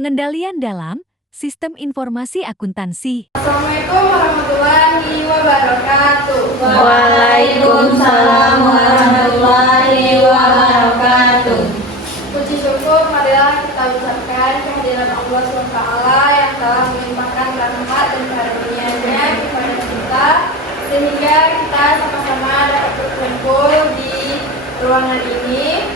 Pengendalian dalam Sistem Informasi Akuntansi. Assalamualaikum warahmatullahi wabarakatuh. Waalaikumsalam warahmatullahi wabarakatuh. Puji syukur marilah kita ucapkan kehadiran Allah SWT yang telah melimpahkan rahmat dan karunia-Nya kepada kita sehingga kita sama-sama dapat berkumpul di ruangan ini.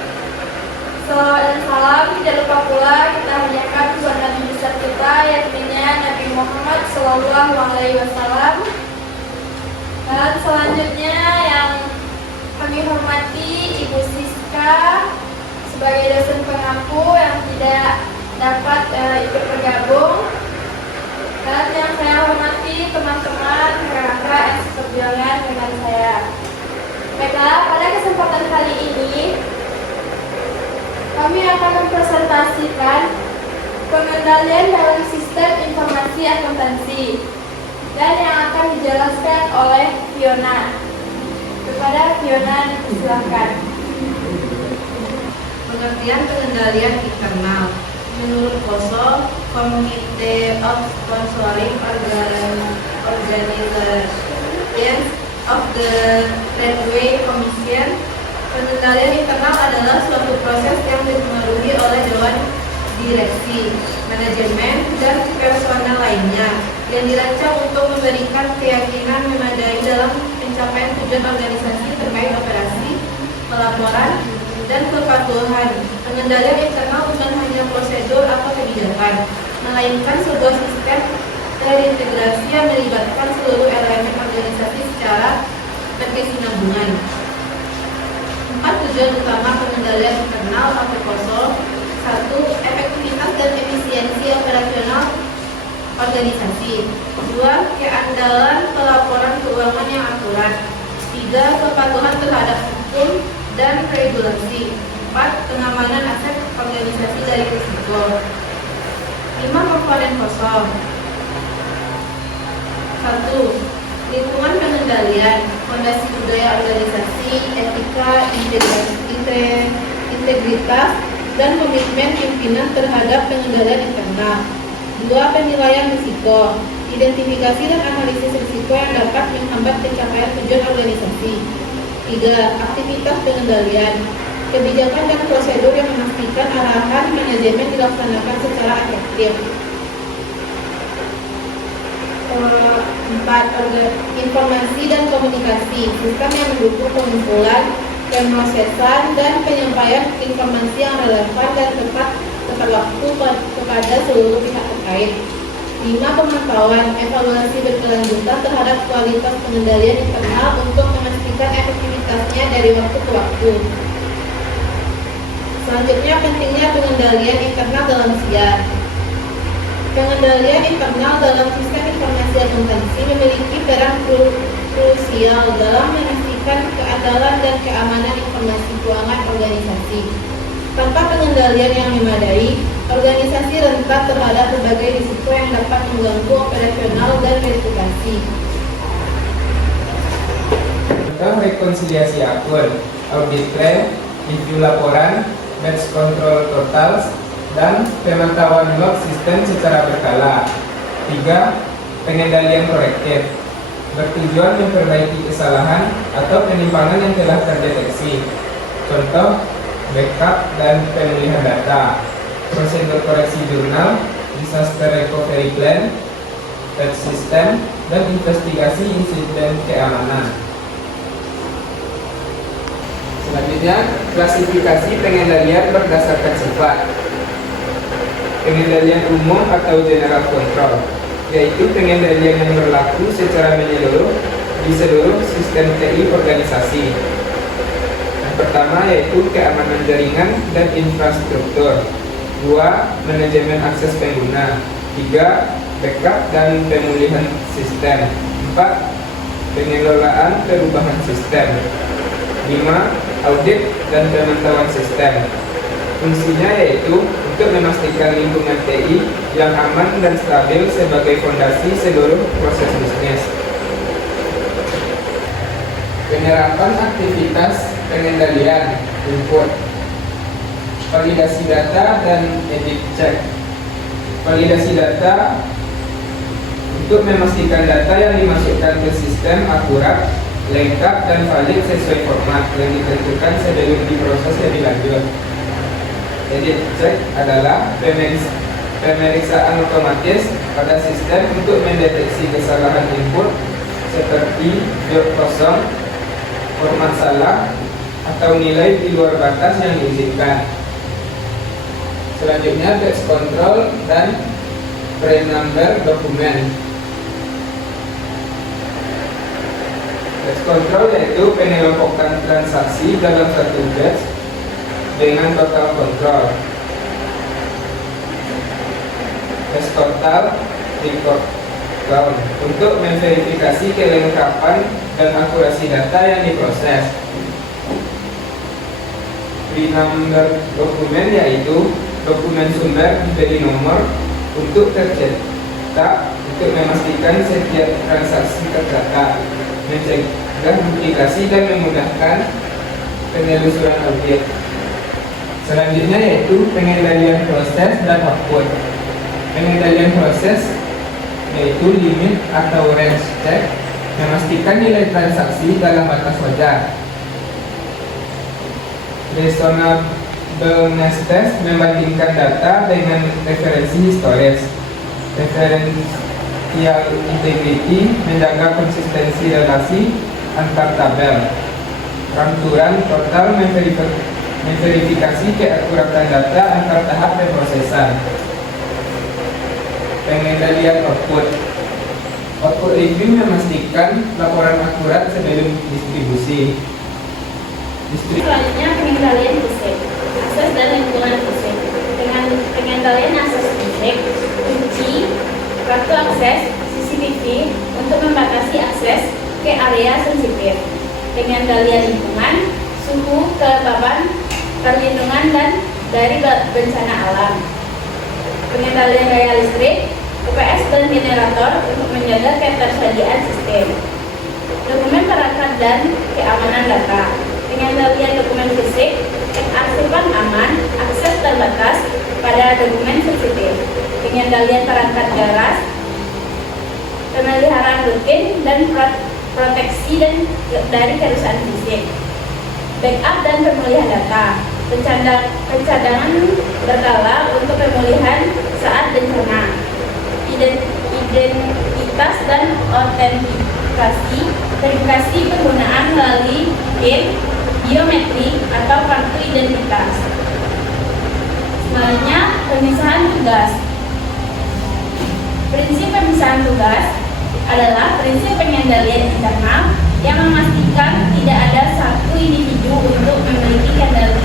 Salawat dan salam tidak lupa pula kita hadiahkan buat Nabi besar kita yakni Nabi Muhammad SAW. Dan selanjutnya yang kami hormati Ibu Siska sebagai dosen pengampu yang tidak dapat ikut bergabung, dan yang saya hormati teman-teman kakak yang seperjuangan dengan saya. Baiklah, pada kesempatan kali ini kami akan mempresentasikan pengendalian dalam sistem informasi akuntansi dan yang akan dijelaskan oleh Fiona. Kepada Fiona dipersilakan. Pengertian pengendalian internal. Menurut KOSO, Committee of Controlling Organizations of the Railway Commission, pengendalian internal adalah suatu proses yang dipengaruhi oleh Dewan Direksi, Manajemen, dan personel lainnya yang dirancang untuk memberikan keyakinan memadai dalam pencapaian tujuan organisasi terkait operasi, pelaporan, dan kepatuhan. Pengendalian internal bukan hanya prosedur atau kebijakan, melainkan sebuah sistem terintegrasi yang melibatkan seluruh elemen organisasi secara berkesinambungan. 4 tujuan utama pengendalian internal atau KOSO. 1. Efektivitas dan efisiensi operasional organisasi. 2. Keandalan pelaporan keuangan yang akurat. 3. Kepatuhan terhadap hukum dan regulasi. 4. Pengamanan aset organisasi dari risiko. 5 komponen KOSO. 1. Lingkungan pengendalian, fondasi budaya organisasi, etika, integritas, dan komitmen pimpinan terhadap pengendalian internal. 2. Penilaian risiko, identifikasi dan analisis risiko yang dapat menghambat pencapaian tujuan organisasi. 3. Aktivitas pengendalian, kebijakan dan prosedur yang memastikan arahan manajemen dilaksanakan secara efektif. 4. Informasi dan komunikasi, sistem yang mendukung pengumpulan, pemrosesan, dan penyampaian informasi yang relevan dan tepat waktu kepada seluruh pihak terkait. 5. Pemantauan, evaluasi berkelanjutan terhadap kualitas pengendalian internal untuk memastikan efektivitasnya dari waktu ke waktu. Selanjutnya, pentingnya pengendalian internal dalam SIA. Pengendalian internal dalam sistem informasi akuntansi memiliki peran krusial dalam memastikan keandalan dan keamanan informasi keuangan organisasi. Tanpa pengendalian yang memadai, organisasi rentan terhadap berbagai risiko yang dapat mengganggu operasional dan reputasi. Contoh rekonsiliasi akun, audit trail, review laporan, batch control totals, dan pemantauan log sistem secara berkala. 3. Pengendalian korektif, bertujuan memperbaiki kesalahan atau penyimpangan yang telah terdeteksi. Contoh, backup dan pemulihan data, prosedur koreksi jurnal, disaster recovery plan, patch system, dan investigasi insiden keamanan. Selanjutnya, klasifikasi pengendalian berdasarkan sifat. Pengendalian umum atau general control, yaitu pengendalian yang berlaku secara menyeluruh di seluruh sistem TI organisasi. Yang pertama yaitu keamanan jaringan dan infrastruktur. 2. Manajemen akses pengguna. 3. Backup dan pemulihan sistem. 4. Pengelolaan perubahan sistem. 5. Audit dan pemantauan sistem. Fungsinya yaitu untuk memastikan lingkungan TI yang aman dan stabil sebagai fondasi seluruh proses bisnis. Penerapan aktivitas pengendalian input, validasi data, dan edit check. Validasi data untuk memastikan data yang dimasukkan ke sistem akurat, lengkap, dan valid sesuai format yang ditentukan sebelum diproses lebih lanjut. Edit check adalah pemeriksaan otomatis pada sistem untuk mendeteksi kesalahan input seperti field kosong, format salah, atau nilai di luar batas yang diizinkan. Selanjutnya batch control dan frame number dokumen. Batch control yaitu pengelompokan transaksi dalam satu batch dengan total control. Batch total record count untuk memverifikasi kelengkapan dan akurasi data yang diproses. Frame number dokumen yaitu dokumen sumber diberi nomor untuk tercetak untuk memastikan setiap transaksi tercatat, mencegah duplikasi dan memudahkan penelusuran audit. Selanjutnya yaitu pengendalian proses dan output. Pengendalian proses yaitu limit atau range check, memastikan nilai transaksi dalam batas wajar. Reasonableness test membandingkan data dengan referensi historis. Referential integrity menjaga konsistensi relasi antar tabel. Ramturan total memverifikasi keakuratan data antar tahap pemrosesan. Pengendalian output. Output review memastikan laporan akurat sebelum distribusi. Selanjutnya pengendalian fisik, akses dan lingkungan fisik. Dengan pengendalian akses fisik, kunci, kartu akses, CCTV untuk membatasi akses ke area sensitif. Pengendalian lingkungan, suhu, kelembaban, perlindungan dan dari bencana alam. Pengendalian daya listrik, UPS dan generator untuk menjaga ketersediaan sistem. Dokumen perangkat dan keamanan data. Pengendalian dokumen fisik, pengarsipan aman, akses terbatas pada dokumen sensitif. Pengendalian perangkat darat, pemeliharaan rutin dan proteksi dari kerusakan fisik. Backup dan pemulihan data. Pencadangan berkala untuk pemulihan saat bencana. Identitas dan autentikasi, verifikasi penggunaan melalui PIN, biometrik atau kartu identitas. Selanjutnya, pemisahan tugas. Prinsip pemisahan tugas adalah prinsip pengendalian internal yang memastikan tidak ada satu individu untuk memiliki kendali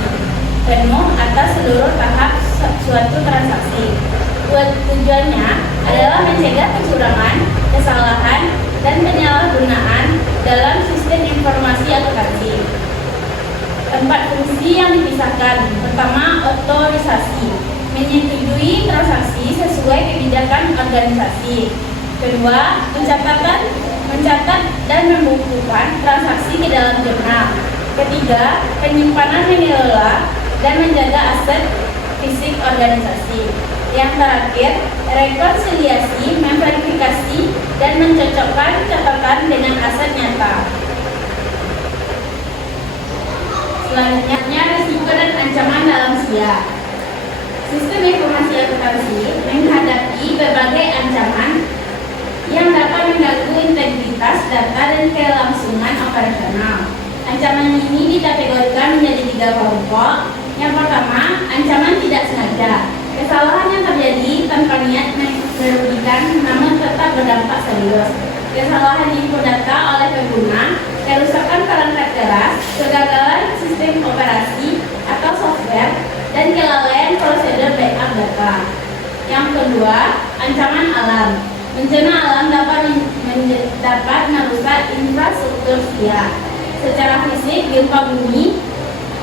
penuh atas seluruh tahap suatu transaksi. Tujuannya adalah mencegah kecurangan, kesalahan, dan penyalahgunaan dalam sistem informasi akuntansi. 4 fungsi yang dipisahkan. Pertama, otorisasi, menyetujui transaksi sesuai kebijakan organisasi. Kedua, mencatat dan membukukan transaksi ke dalam jurnal. Ketiga, penyimpanan, mengelola dan menjaga aset fisik organisasi. Yang terakhir, rekonsiliasi, memverifikasi dan mencocokkan catatan dengan aset nyata. Selanjutnya, risiko dan ancaman dalam SIA. Sistem informasi akuntansi menghadapi berbagai ancaman yang dapat mengganggu integritas data dan kelangsungan operasional. Ancaman ini dikategorikan menjadi 3 kelompok. Yang pertama, ancaman tidak sengaja. Kesalahan yang terjadi tanpa niat merugikan namun tetap berdampak serius. Kesalahan input data oleh pengguna, kerusakan perangkat keras, kegagalan sistem operasi atau software, dan kelalaian prosedur backup data. Yang kedua, ancaman alam. Bencana alam dapat merusak infrastruktur SIA secara fisik, gempa bumi,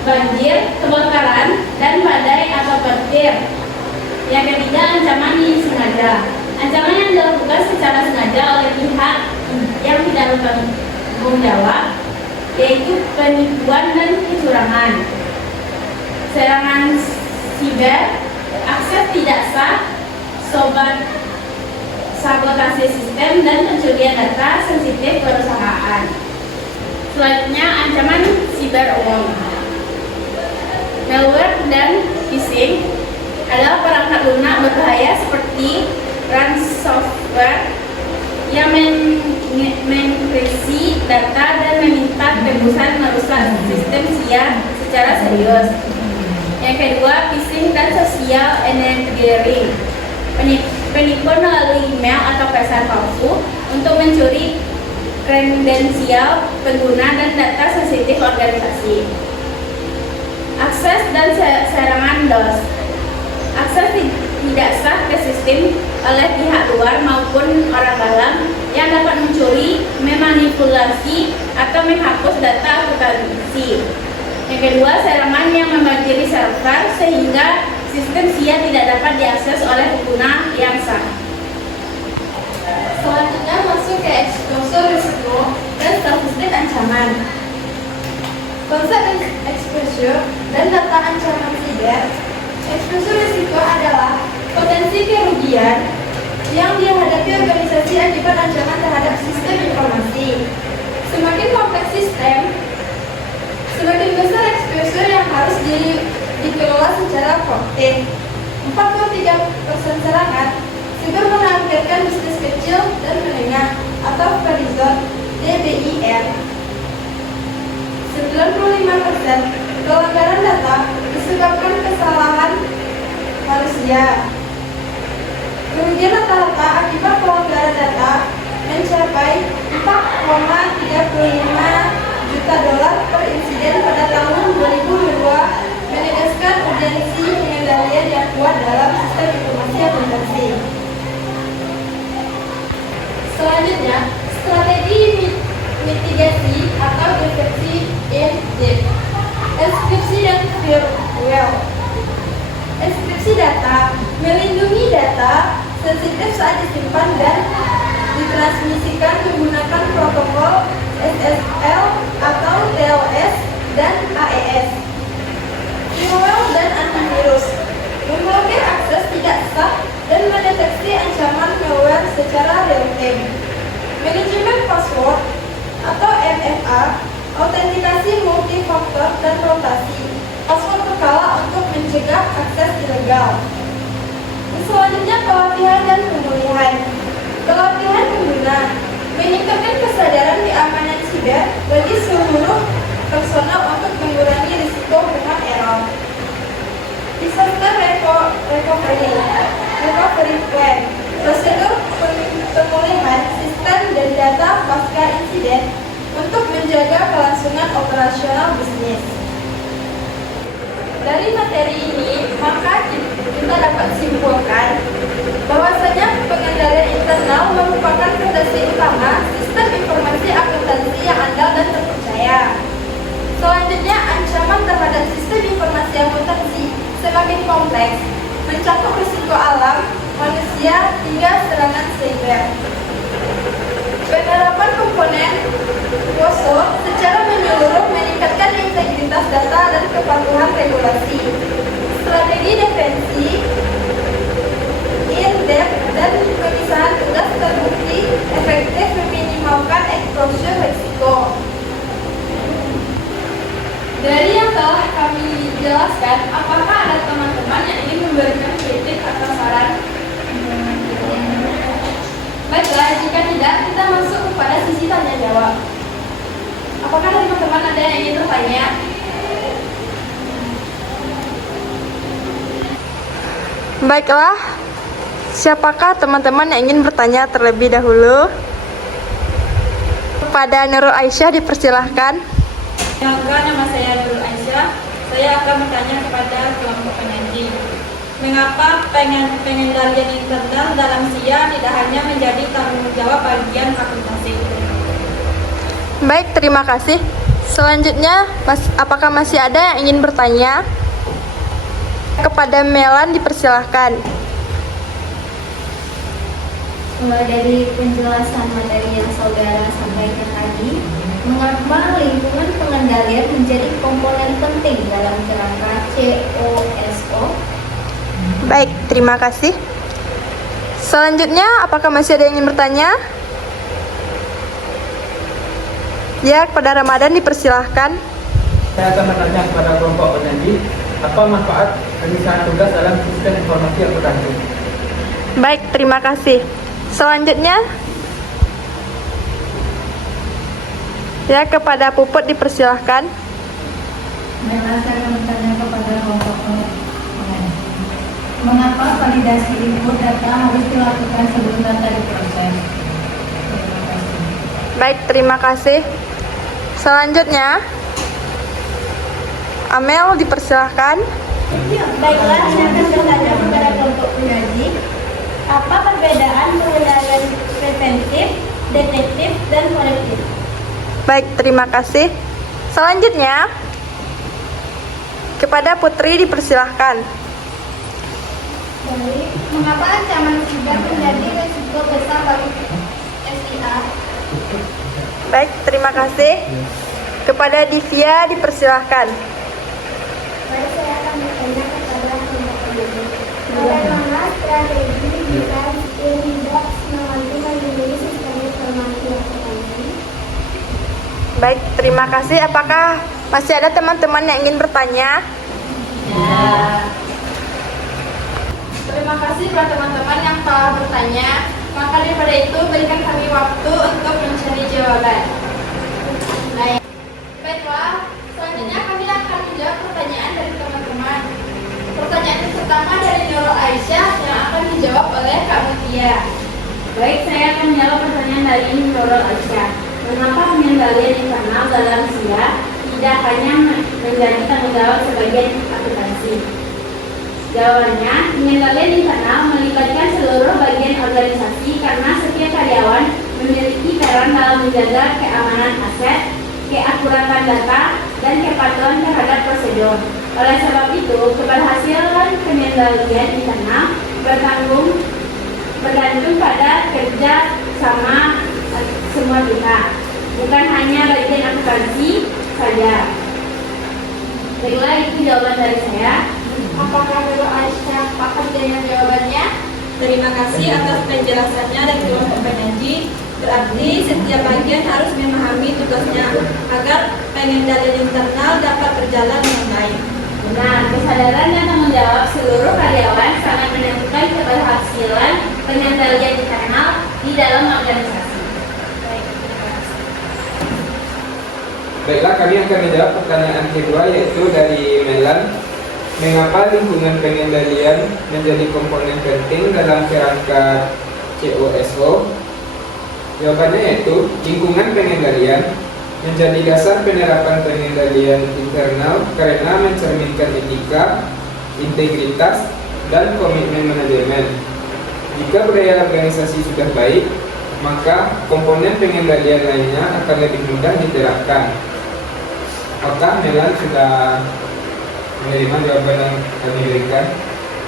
banjir, kebakaran, dan badai atau petir. Yang ketiga, ancaman ini sengaja. Ancaman yang dilakukan secara sengaja oleh pihak yang tidak bertanggung jawab, yaitu penipuan dan kecurangan. Serangan siber, akses tidak sah, sobat sabotase sistem dan pencurian data sensitif perusahaan. Selanjutnya, ancaman siber umum. Malware dan phishing adalah perangkat lunak berbahaya seperti ransomware yang mengenkripsi data dan meminta tebusan merusak sistem SIA secara serius. Yang kedua, phishing dan social engineering. Penipuan melalui email atau pesan palsu untuk mencuri kredensial pengguna dan data sensitif organisasi. Akses dan serangan DOS. Akses tidak sah ke sistem oleh pihak luar maupun orang dalam yang dapat mencuri, memanipulasi, atau menghapus data akuntansi. Yang kedua, serangan yang membanjiri server sehingga sistem SIA tidak dapat diakses oleh pengguna yang sah. Selanjutnya masuk ke exposure risiko dan statistik ancaman. Konsep exposure dan data ancaman siber. Exposure risiko adalah potensi kerugian yang dihadapi organisasi akibat ancaman terhadap sistem informasi. Semakin kompleks sistem, semakin besar exposure yang harus dikelola secara proaktif. 43% serangan siber menargetkan bisnis kecil dan menengah atau horizon DBIR. 95% pelanggaran data disebabkan kesalahan manusia. Kerugian rata-rata akibat pelanggaran data mencapai 4,35 juta dolar per insiden pada tahun 2002, menegaskan urgensi pengendalian yang kuat dalam sistem informasi akuntansi. Selanjutnya, strategi mitigasi atau deteksi enkripsi dan firewall. Enkripsi data melindungi data sensitif saat disimpan dan ditransmisikan menggunakan protokol SSL atau TLS dan AES. Firewall dan antivirus memblokir akses tidak sah dan mendeteksi ancaman malware secara real-time. Manajemen password atau MFA, autentikasi multifaktor dan rotasi password berkala untuk mencegah akses ilegal. Selanjutnya, pelatihan dan pemulihan. Pelatihan pengguna meningkatkan kesadaran keamanan siber bagi seluruh personal untuk mengurangi risiko dengan error. Disaster recovery plan, prosedur pemulihan sistem dan data pasca insiden untuk menjaga kelangsungan operasional bisnis. Dari materi ini, maka kita dapat simpulkan bahwasanya pengendalian internal merupakan fondasi utama sistem informasi akuntansi yang andal dan terpercaya. Selanjutnya, ancaman terhadap sistem informasi akuntansi semakin kompleks, mencakup risiko alam, manusia, hingga serangan cyber. Penerapan komponen WOSO secara menyeluruh meningkatkan integritas data dan kepatuhan regulasi. Strategi defensi, in-depth, dan pemisahan tugas terbukti efektif meminimalkan exposure risiko. Dari yang telah kami jelaskan, apakah ada teman-teman yang ingin memberikan kritik atau saran? Baiklah, jika tidak, kita masuk kepada sisi tanya jawab. Apakah teman-teman ada yang ingin bertanya? Baiklah, siapakah teman-teman yang ingin bertanya terlebih dahulu? Kepada Nurul Aisyah dipersilahkan. Perkenalkan, nama saya Nurul Aisyah. Saya akan bertanya kepada kelompok penyaji. Mengapa pengendalian internal dalam SIA tidak hanya menjadi tanggung jawab bagian akuntansi? Baik, terima kasih. Selanjutnya, apakah masih ada yang ingin bertanya? Kepada Melan dipersilahkan. Dari penjelasan materi yang saudara sampaikan tadi, mengapa lingkungan pengendalian menjadi komponen penting dalam kerangka COSO? Baik, terima kasih. Selanjutnya, apakah masih ada yang ingin bertanya? Ya, kepada Ramadan dipersilahkan. Saya akan bertanya kepada kelompok penyanyi, apa manfaat pemisahan tugas dalam sistem informasi akuntansi? Baik, terima kasih. Selanjutnya, ya, kepada Puput dipersilahkan. Baiklah, saya akan bertanya kepada kelompok penyanyi. Mengapa validasi input data harus dilakukan sebelum data diproses? Terima kasih. Baik, terima kasih. Selanjutnya, Amel dipersilahkan. Baiklah, saya akan bertanya kepada kelompok penyaji, apa perbedaan pengendalian preventif, detektif, dan korektif? Baik, terima kasih. Selanjutnya, kepada Putri dipersilahkan. Baik, mengapa ancaman siber menjadi risiko besar bagi SIA? Baik, terima kasih. Kepada Divya dipersilahkan. Baik, saya akan bertanya kepada kelompok penyaji, bagaimana strategi desain inbox membantu melindungi sistem informasi akuntansi? Baik, terima kasih. Apakah masih ada teman-teman yang ingin bertanya? Terima kasih buat teman-teman yang telah bertanya. Maka daripada itu, berikan kami waktu untuk mencari jawaban. Baiklah, selanjutnya kami akan menjawab pertanyaan dari teman-teman. Pertanyaan yang pertama dari Nurul Aisyah yang akan dijawab oleh Kak Mutia. Baik, saya akan menjawab pertanyaan dari Nurul Aisyah. Mengapa pengendalian internal dalam SIA tidak hanya menjadi tanggung jawab sebagian akuntansi? Jawabannya, pengendalian internal melibatkan seluruh bagian organisasi karena setiap karyawan memiliki peran dalam menjaga keamanan aset, keakuratan data, dan kepatuhan terhadap prosedur. Oleh sebab itu, keberhasilan pengendalian internal bergantung pada kerja sama semua pihak, bukan hanya bagian akuntansi saja. Baiklah, itu jawaban dari saya. Apakah Nurul Aisyah akan dengan jawabannya? Terima kasih atas penjelasannya dari kelompok penyaji. Berarti setiap bagian harus memahami tugasnya agar pengendalian internal dapat berjalan dengan baik. Benar, kesadaran dan tanggung jawab seluruh karyawan sangat menentukan keberhasilan pengendalian internal di dalam organisasi. Baik, terima kasih. Baiklah, kami akan menjawab pertanyaan kedua, yaitu dari Melan. Mengapa lingkungan pengendalian menjadi komponen penting dalam kerangka COSO? Jawabannya yaitu, lingkungan pengendalian menjadi dasar penerapan pengendalian internal karena mencerminkan etika, integritas, dan komitmen manajemen. Jika budaya organisasi sudah baik, maka komponen pengendalian lainnya akan lebih mudah diterapkan. Apakah Melan sudah menerima jawaban yang kami berikan?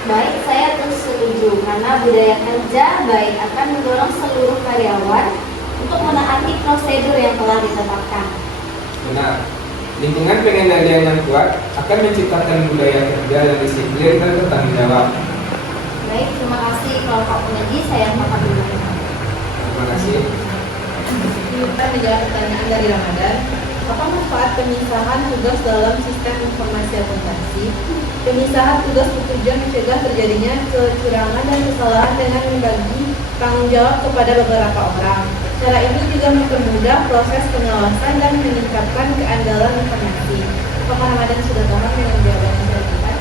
Baik, saya terus setuju karena budaya kerja baik akan mendorong seluruh karyawan untuk menaati prosedur yang telah ditetapkan. Benar. Lingkungan pengendalian yang kuat akan menciptakan budaya kerja yang disiplin dan bertanggung jawab. Baik, terima kasih kelompok penyaji, saya akan dulu. Terima kasih. Kita menjawab pertanyaan dari Ramadan. Apa manfaat pemisahan tugas dalam sistem informasi akuntansi? Pemisahan tugas bertujuan mencegah terjadinya kecurangan dan kesalahan dengan membagi tanggung jawab kepada beberapa orang. Cara ini juga mempermudah proses pengawasan dan meningkatkan keandalan informasi. Apakah Ramadan sudah paham dengan jawaban yang saya berikan?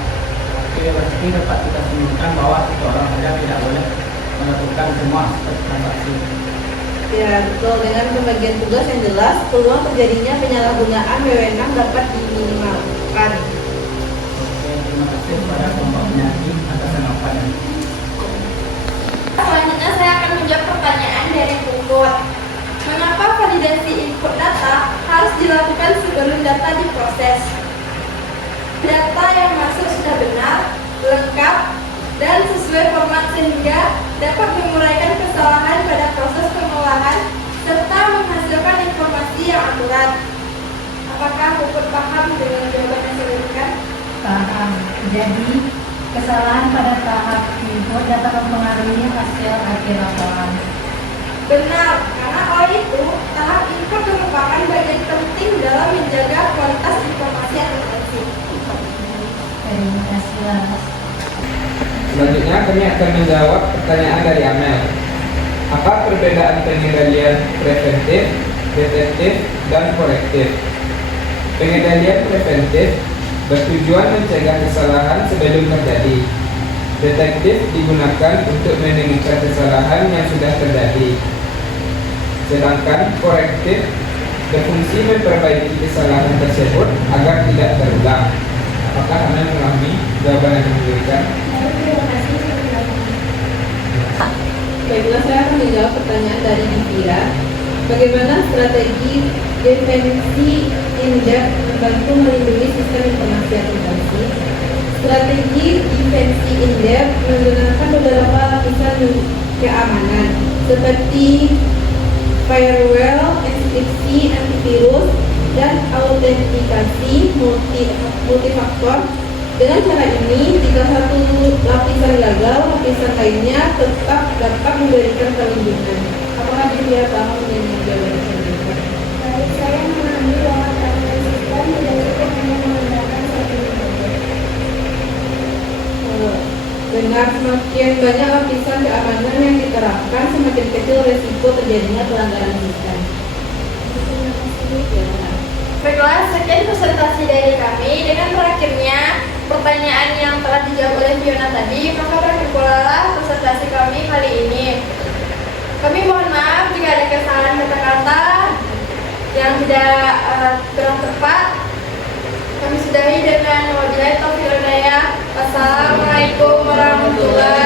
Oke, berarti dapat kita simpulkan bahwa seseorang saja tidak boleh melakukan semua aspek transaksi. Ya, betul. Dengan pembagian tugas yang jelas, peluang terjadinya penyalahgunaan wewenang dapat diminimalkan. Oke, terima kasih kepada kelompok penyanyi atas tanggapannya. Selanjutnya saya akan menjawab pertanyaan dari Puput. Mengapa validasi input data harus dilakukan sebelum data diproses? Data yang masuk sudah benar, lengkap, dan sesuai format sehingga dapat menguraikan kesalahan pada proses pengolahan serta menghasilkan informasi yang akurat. Apakah Puput paham dengan jawaban yang saya berikan? Paham. Jadi, kesalahan pada tahap input dapat mempengaruhi hasil akhir laporan. Benar, karena oleh itu, tahap input merupakan bagian penting dalam menjaga kualitas informasi akuntansi. Terima kasih, Laras. Selanjutnya kami akan menjawab pertanyaan dari Amel. Apa perbedaan pengendalian preventif, detektif, dan korektif? Pengendalian preventif bertujuan mencegah kesalahan sebelum terjadi. Detektif digunakan untuk menemukan kesalahan yang sudah terjadi. Sedangkan korektif berfungsi memperbaiki kesalahan tersebut agar tidak terulang. Apakah Anda memahami jawaban yang diberikan? Terima kasih. Baiklah, saya akan menjawab pertanyaan dari Divira. Bagaimana strategi defensi in-depth membantu melindungi sistem informasi akuntansi? Strategi defensi in-depth menggunakan beberapa lapisan keamanan seperti firewall, enkripsi, antivirus, dan autentikasi multifaktor. Dengan cara ini, jika satu lapisan gagal, lapisan lainnya tetap dapat memberikan perlindungan. Apakah dia paham dengan jawaban tersebut? Baik, saya memahami bahwa keamanan sistem tidak cukup hanya mengandalkan satu lembaga. Benar, semakin banyak lapisan keamanan yang diterapkan, semakin kecil resiko terjadinya pelanggaran sistem. Terima kasih. Baiklah, sekian presentasi dari kami. Dengan berakhirnya pertanyaan yang telah dijawab oleh Fiona tadi, maka berakhir pula presentasi kami kali ini. Kami mohon maaf jika ada kesalahan kata-kata yang tidak kurang tepat. Kami sudahi dengan wabillahi taufiq wal hidayah. Wassalamualaikum warahmatullahi